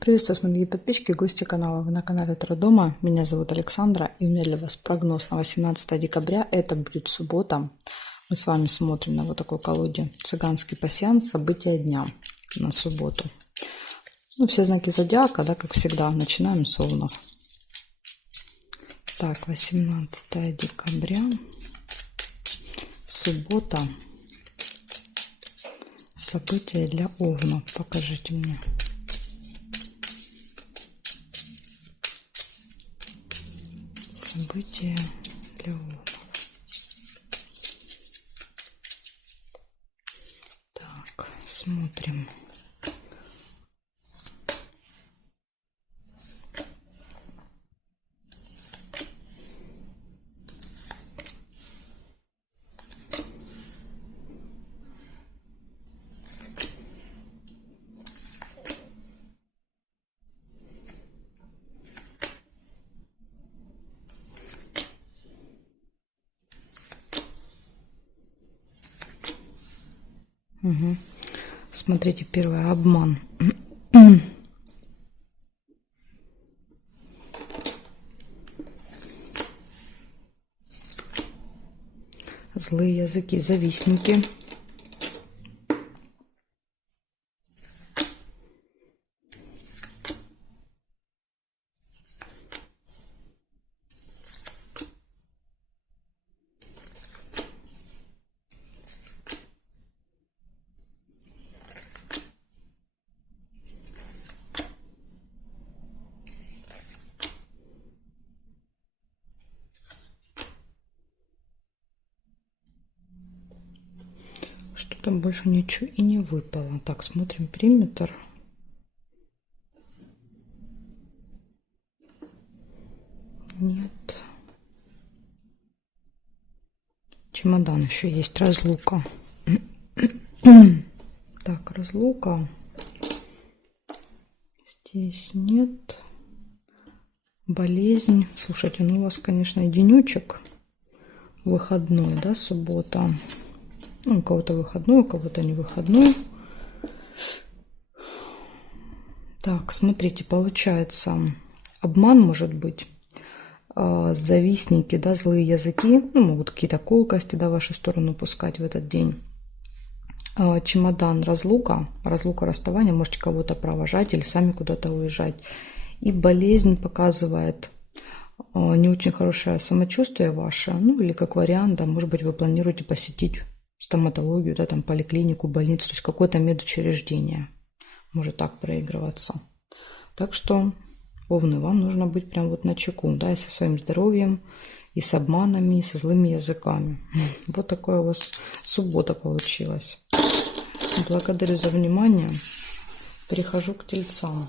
Приветствую, мои дорогие подписчики и гости канала. Вы на канале Таро Дома. Меня зовут Александра. И у меня для вас прогноз на 18 декабря. Это будет суббота. Мы с вами смотрим на вот такой колоде цыганский пасьянс. События дня на субботу. Ну, все знаки зодиака, да, как всегда. Начинаем с овнов. Так, 18 декабря. Суббота. События для овнов. Покажите мне. События для овнов. Так, смотрим. Угу. Смотрите, первый обман. Злые языки, завистники. Что-то больше ничего и не выпало. Так, смотрим периметр. Нет. Чемодан еще есть. Разлука. Так, разлука. Здесь нет. Болезнь. Слушайте, ну у вас, конечно, и денечек выходной, да, суббота. Ну, у кого-то выходной, у кого-то не выходной. Так, смотрите, получается, обман может быть. Завистники, да, злые языки, ну, могут какие-то колкости, да, в вашу сторону пускать в этот день. Чемодан, разлука, расставание, можете кого-то провожать или сами куда-то уезжать. И болезнь показывает не очень хорошее самочувствие ваше, ну, или как вариант, да, может быть, вы планируете посетить стоматологию, да, там, поликлинику, больницу, то есть какое-то медучреждение может так проигрываться. Так что, овны, вам нужно быть прям вот начеку, да, и со своим здоровьем, и с обманами, и со злыми языками. Вот такая у вас суббота получилась. Благодарю за внимание. Перехожу к тельцам.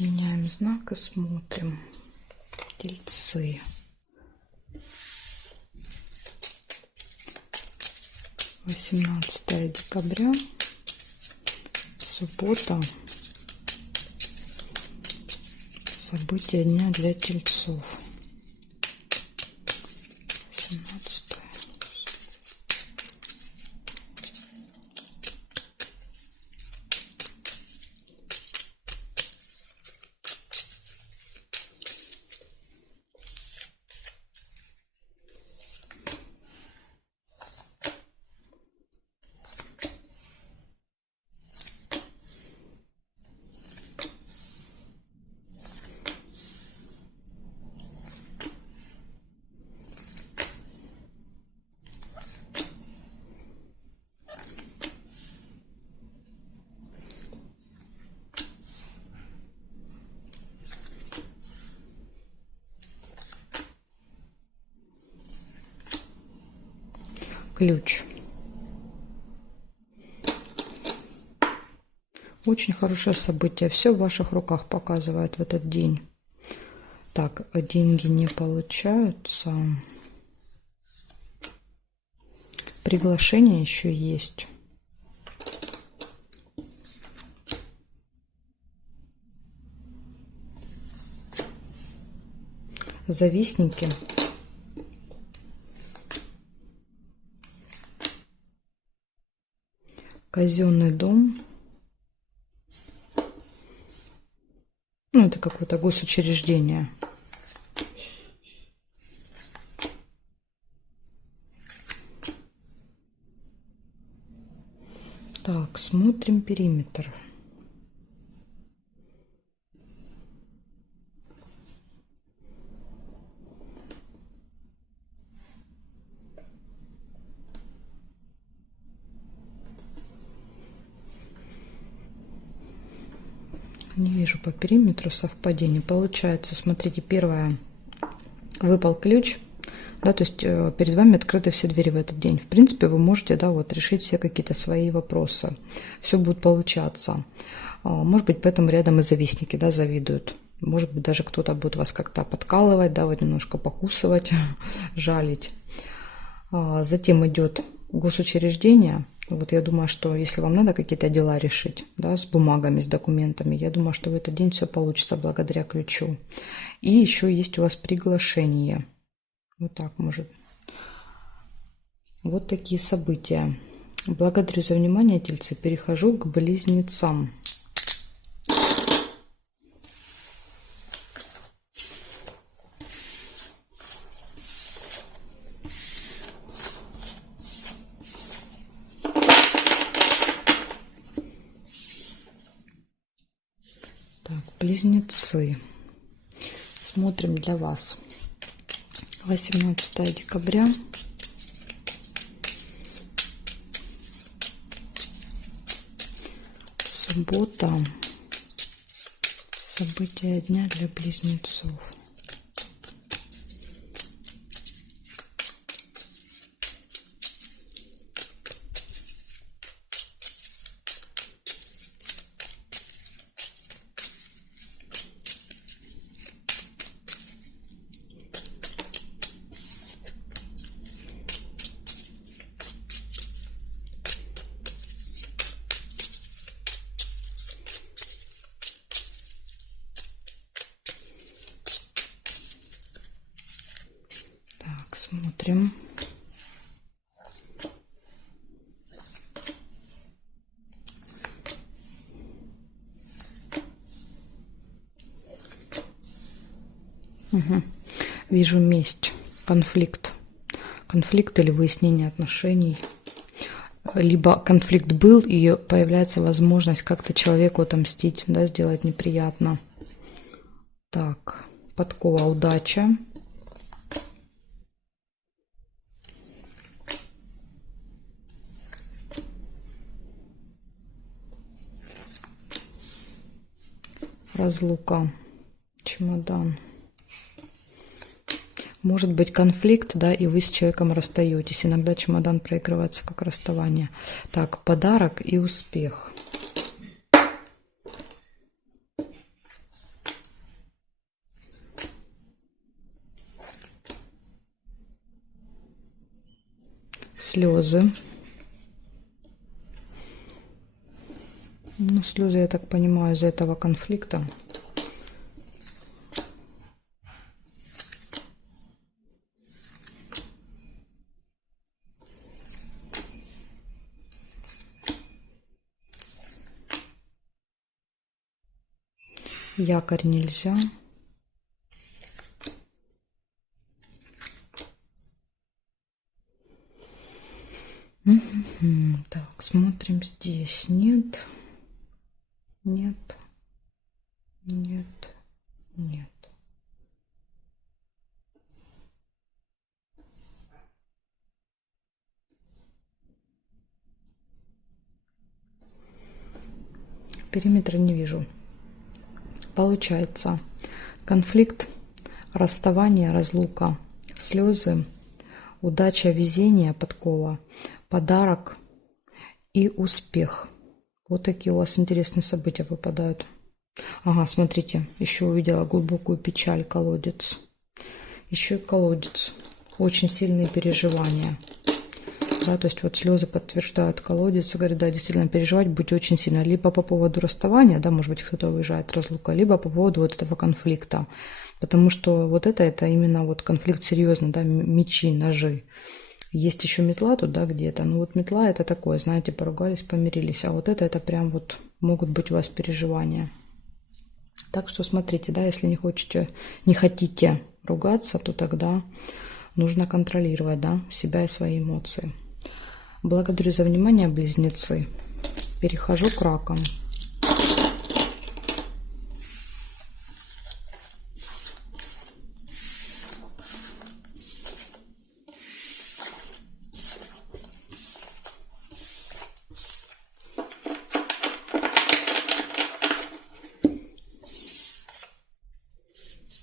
Меняем знак и смотрим. Тельцы. (18 декабря), суббота. События дня для тельцов. 17. Ключ. Очень хорошее событие. Все в ваших руках показывает в этот день. Так, деньги не получаются. Приглашение еще есть. завистники. Казенный дом. Ну, это какое-то госучреждение. Так, смотрим периметр. Не вижу по периметру совпадений. Получается, смотрите, первое, выпал ключ, да, то есть перед вами открыты все двери в этот день. В принципе, вы можете, да, вот решить все какие-то свои вопросы. Все будет получаться. Может быть, поэтому рядом и завистники, да, завидуют. Может быть, даже кто-то будет вас как-то подкалывать, да, вот немножко покусывать, жалить. Затем идет госучреждение. Вот я думаю, что если вам надо какие-то дела решить, да, с бумагами, с документами, я думаю, что в этот день все получится благодаря ключу. И еще есть у вас приглашение. Вот так может. Вот такие события. Благодарю за внимание, тельцы. Перехожу к близнецам. Так, близнецы. Смотрим для вас. 18 декабря. Суббота. События дня для близнецов. Смотрим. Вижу месть, конфликт. Конфликт или выяснение отношений. Либо конфликт был, и появляется возможность как-то человеку отомстить, да, сделать неприятно. Так, подкова, удача. Разлука, чемодан. Может быть конфликт, да, и вы с человеком расстаетесь. Иногда чемодан проигрывается как расставание. Так, подарок и успех. Слезы. Ну, слезы, я так понимаю, из-за этого конфликта. Якорь нельзя. Так, смотрим здесь. Нет. Нет. Нет. Нет. Периметра не вижу. Получается конфликт, расставание, разлука, слезы, удача, везение, подкова, подарок и успех. Вот такие у вас интересные события выпадают. Ага, смотрите, еще увидела глубокую печаль, колодец. Еще и колодец. Очень сильные переживания. Да, то есть вот слезы подтверждают колодец, говорит, да, действительно переживать будете очень сильно. Либо по поводу расставания, да, может быть, кто-то уезжает, разлука, либо по поводу вот этого конфликта. Потому что вот это именно вот конфликт серьезный, да, мечи, ножи. Есть еще метла туда где-то. Ну вот метла это такое, знаете, поругались, помирились. А вот это прям вот могут быть у вас переживания. Так что смотрите, да, если не хотите ругаться, то тогда нужно контролировать, да, себя и свои эмоции. Благодарю за внимание, близнецы. Перехожу к ракам.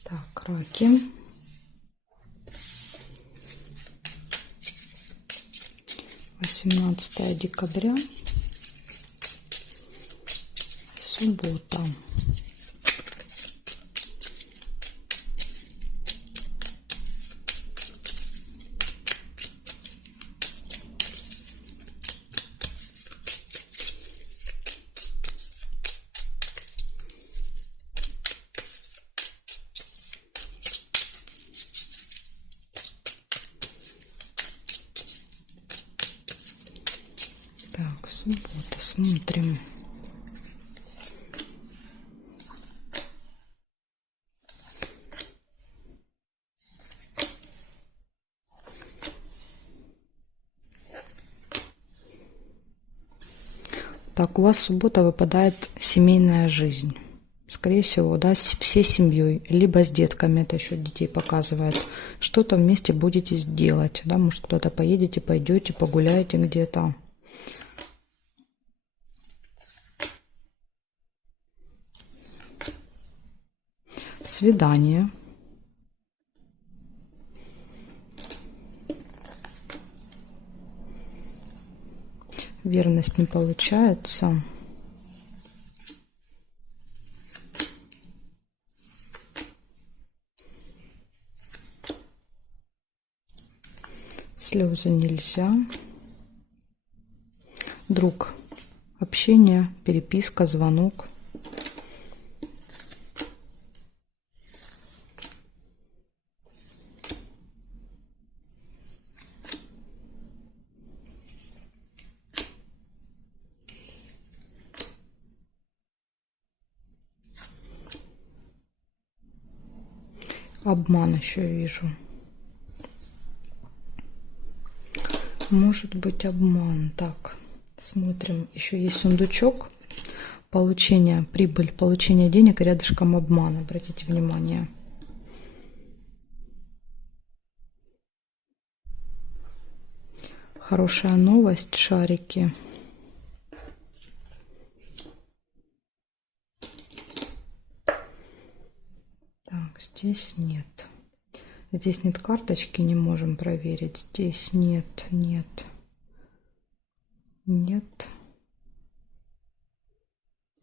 Так, раки. 18 декабря. Суббота. Так, суббота. Смотрим. Так, у вас суббота выпадает семейная жизнь. Скорее всего, да, всей семьей, либо с детками, это еще детей показывает. Что-то вместе будете делать, да, может, куда-то поедете, пойдете, погуляете где-то. Свидание. Верность не получается. Слезы нельзя. Друг. Общение, переписка, звонок. Обман еще вижу. Может быть обман. Так, смотрим. Еще есть сундучок. Получение, прибыль, получение денег, и рядышком обман. Обратите внимание. Хорошая новость, шарики. Так, здесь нет. Здесь нет карточки, не можем проверить. Здесь нет, нет, нет,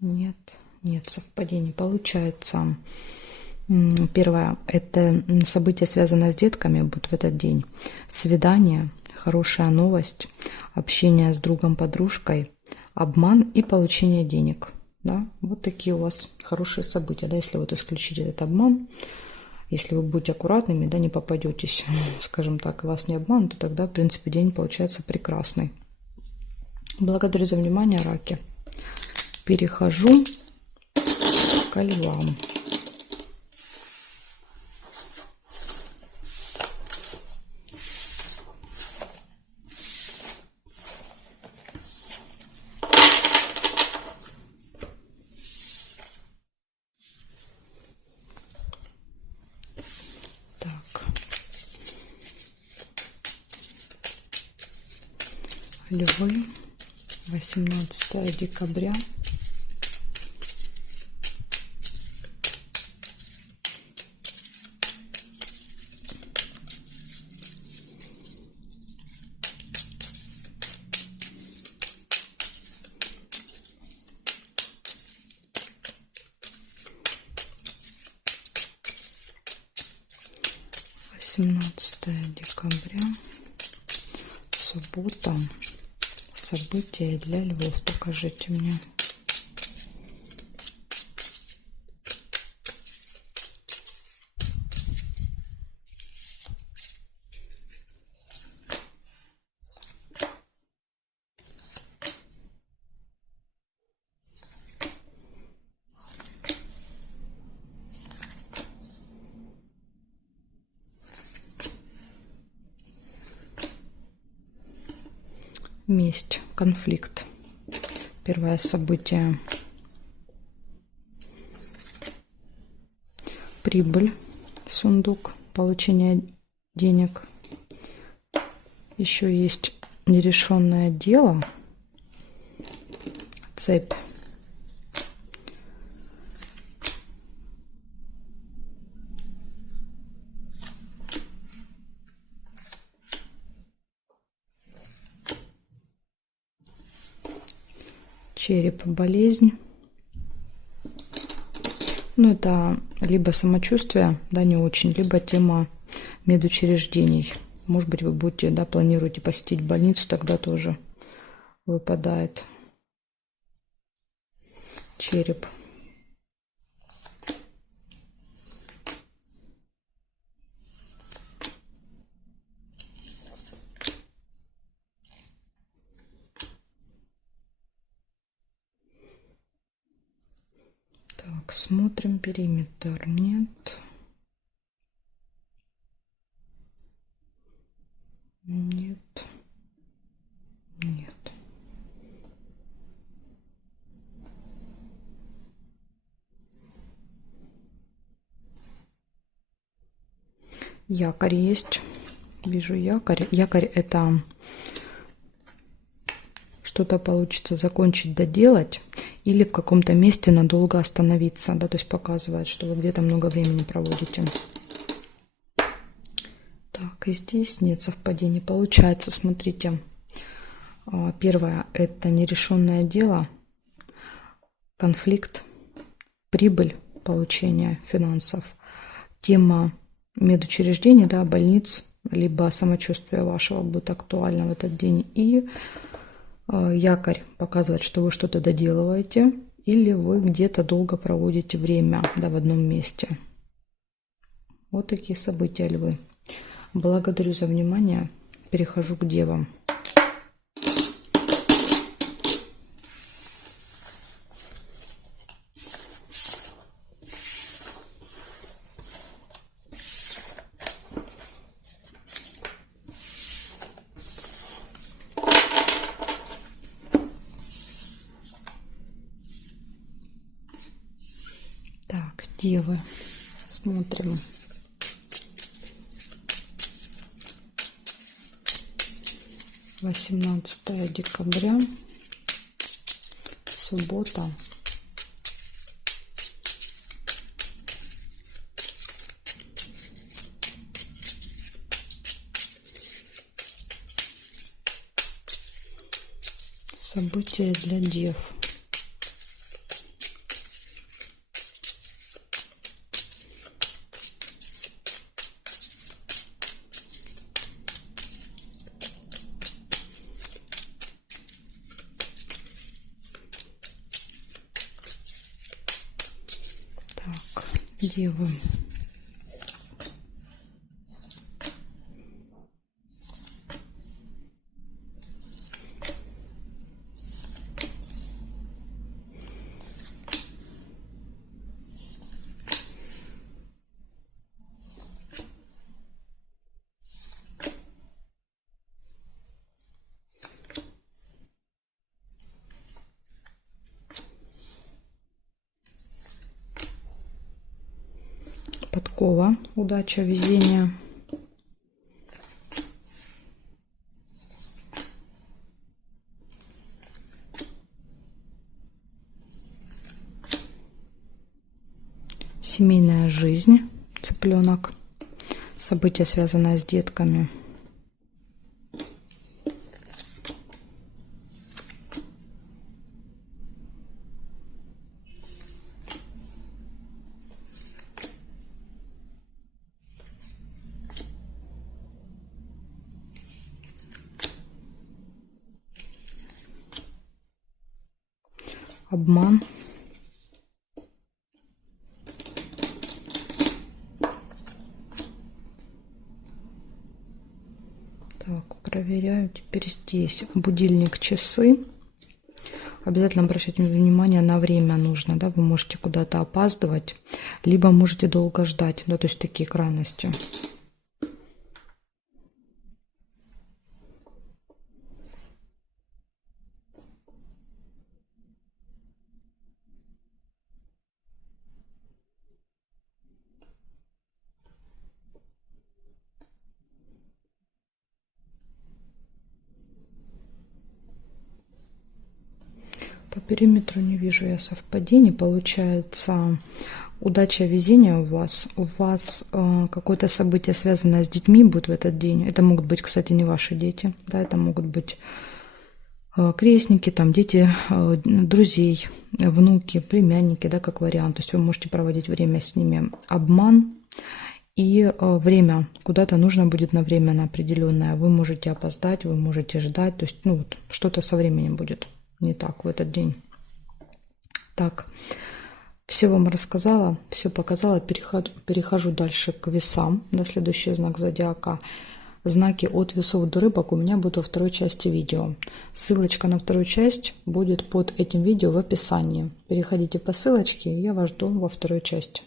нет, нет совпадений. Получается, первое, это событие, связанное с детками, будет в этот день. Свидание, хорошая новость, общение с другом, подружкой, обман и получение денег. Да? Вот такие у вас хорошие события. Да? Если вот исключить этот обман, если вы будете аккуратными, да, не попадетесь, скажем так, и вас не обманут, то тогда, в принципе, день получается прекрасный. Благодарю за внимание, раки. Перехожу к львам. Львы, 18 декабря. Декабря, суббота. События для львов покажите мне. месть, конфликт. Первое событие. Прибыль, сундук, получение денег. Еще есть нерешенное дело. Цепь. Череп, болезнь. Ну, это либо самочувствие, да, не очень, либо тема медучреждений. Может быть, вы будете, да, планируете посетить больницу, тогда тоже выпадает череп. Так, смотрим периметр. Нет. Нет. Нет. Якорь есть. Вижу якорь. Якорь — это что-то получится закончить, доделать, или в каком-то месте надолго остановиться, да, то есть показывает, что вы где-то много времени проводите. Так, и здесь нет совпадений. Получается, смотрите, первое — это нерешенное дело, конфликт, прибыль, получение финансов, тема медучреждений, да, больниц, либо самочувствие вашего будет актуально в этот день, и якорь показывает, что вы что-то доделываете, или вы где-то долго проводите время, да, в одном месте. Вот такие события, львы. Благодарю за внимание. Перехожу к девам. Так, девы. Смотрим. Восемнадцатое декабря. Суббота. События для дев. Так, девы. Подкова, удача, везение. Семейная жизнь, цыпленок. События, связанные с детками. Обман. Так, проверяю теперь здесь. Будильник, часы. Обязательно обращайте внимание на время нужно, да, вы можете куда-то опаздывать, либо можете долго ждать, да, то есть такие крайности. периметру не вижу я совпадений. Получается, удача, везение у вас. У вас какое-то событие, связанное с детьми, будет в этот день. Это могут быть, кстати, не ваши дети. Да, это могут быть крестники, там дети друзей, внуки, племянники, да, как вариант. То есть вы можете проводить время с ними. Обман. И время, куда-то нужно будет на время на определенное. Вы можете опоздать, вы можете ждать. То есть, ну, вот, что-то со временем будет не так в этот день. Так, все вам рассказала, все показала. Перехожу дальше к весам. На следующий знак зодиака. Знаки от весов до рыбок у меня будут во второй части видео. Ссылочка на вторую часть будет под этим видео в описании. Переходите по ссылочке, и я вас жду во второй части.